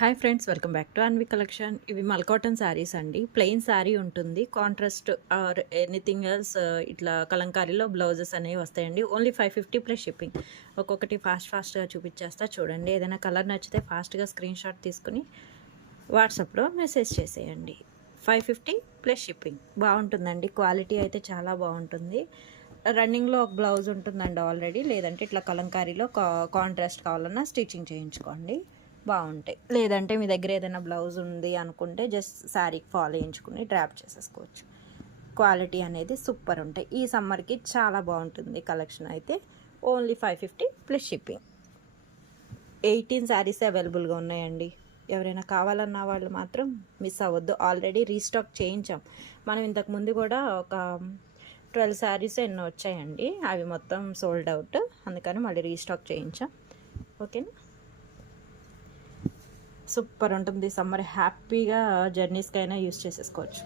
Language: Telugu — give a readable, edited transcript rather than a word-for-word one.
Hi friends, welcome back to Anvi collection. ఇవి మల్కాటన్ శారీస్ అండి. ప్లెయిన్ శారీ ఉంటుంది, కాంట్రాస్ట్ ఆర్ ఎనీథింగ్ ఎల్స్ ఇట్లా కలంకారీలో బ్లౌజెస్ అనేవి వస్తాయండి. Only 550 plus shipping. ఒక్కొక్కటి ఫాస్ట్గా చూపించేస్తా చూడండి. ఏదైనా కలర్ నచ్చితే ఫాస్ట్గా స్క్రీన్ షాట్ తీసుకుని వాట్సాప్లో మెసేజ్ చేసేయండి. 550 ప్లస్ షిప్పింగ్. బాగుంటుందండి, క్వాలిటీ అయితే చాలా బాగుంటుంది. రన్నింగ్లో ఒక బ్లౌజ్ ఉంటుందండి ఆల్రెడీ, లేదంటే ఇట్లా కలంకారీలో కాంట్రాస్ట్ కావాలన్నా స్టిచ్చింగ్ చేయించుకోండి, బాగుంటాయి. లేదంటే మీ దగ్గర ఏదైనా బ్లౌజ్ ఉంది అనుకుంటే జస్ట్ శారీకి ఫాలో చేయించుకుని డ్రాప్ చేసేసుకోవచ్చు. క్వాలిటీ అనేది సూపర్ ఉంటాయి. ఈ సమ్మర్కి చాలా బాగుంటుంది కలెక్షన్ అయితే. Only 550 plus shipping. 18 శారీస్ అవైలబుల్గా ఉన్నాయండి. ఎవరైనా కావాలన్న వాళ్ళు మాత్రం మిస్ అవ్వద్దు. ఆల్రెడీ రీస్టాక్ చేయించాం మనం. ఇంతకుముందు కూడా ఒక 12 శారీస్ ఎన్నో వచ్చాయండి, అవి మొత్తం సోల్డ్ అవుట్. అందుకని మళ్ళీ రీస్టాక్ చేయించాం. ఓకేనా, సూపర్ ఉంటుంది. సమ్మర్ హ్యాపీగా జర్నీస్కైనా యూస్ చేసేసుకోవచ్చు.